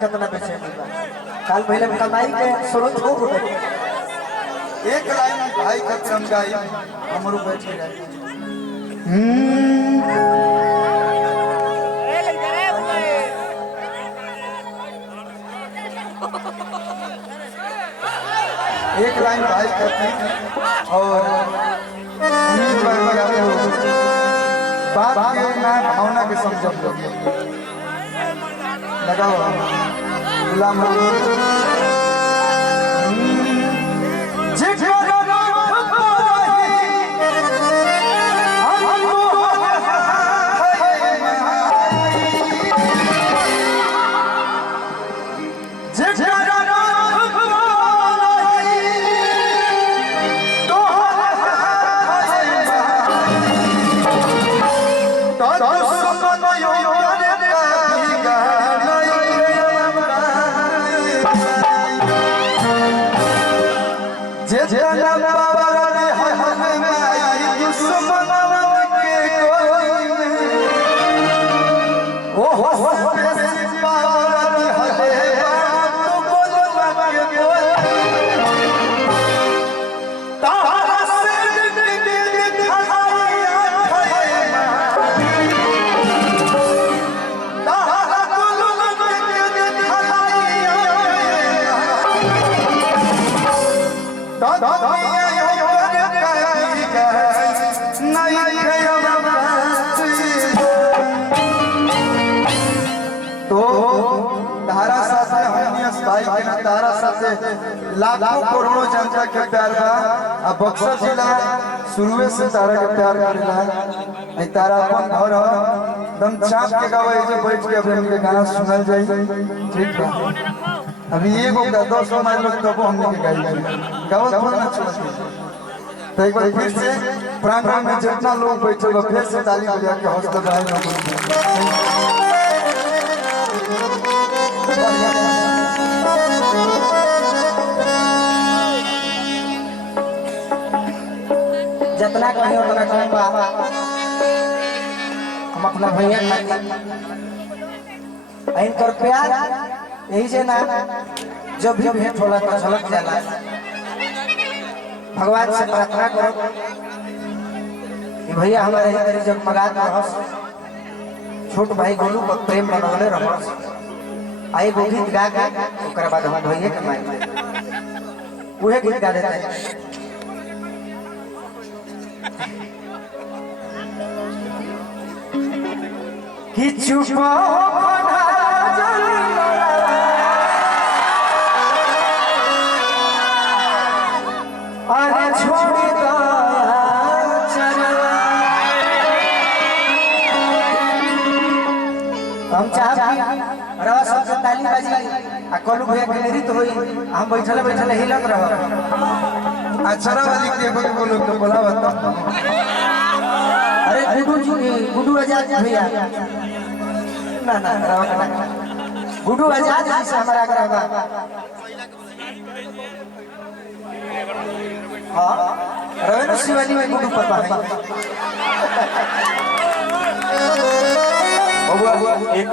कितना बेचैनी बा काल पहले कमाई के स्रोत हो गए एक लाइन भाई खतरम गाई हमरो बैठे रहे एक लाइन भाई खतरम और उम्मीद करते हो बात के ना भावना के समझो लगाओ गुलाम लाखों करोड़ों जनता के प्यार बा अब बक्सर जिला शुरुए से तारा के प्यार करेला ए तारा अपन घर दम चाप के गावे जे बैठ के अपने के गाना सुनल जाई ठीक बा अभी एगो का 10 माइल लोग तब हमने के गाई गावत थोड़ा ना चलत तो एक बार फिर से प्रांगण में जितना लोग बैठे बा फिर से ताली बजा के हौसला बढ़ाएं जितना कहीं उतना कहीं बा हम अपना भैया खातिर इनकर प्यार यही से ना जब भी भेंट होला तो झलक जाला भगवान से प्रार्थना करो कि भैया हमारे ही तेरी जगमगात रहस छोट भाई गोलू को प्रेम बनवले रहस आई गो गीत गा के ओकर बाद हम भैया के माई उहे गीत गा देते हैं कि चुप अरे छोड़ दो हम चाहब रवा सबसे ताली बाजी आ कोलू भैया के नृत्य होई हम बैठले बैठले हिलत रह अक्षरा वाली के बोलो तो बोला बता अरे गुड्डू आजाद भैया ना ना रवा ना गुड्डू आजाद जी से हमारा आग्रह बा हां रवेन शिवानी में गुड्डू पापा है बाबू एक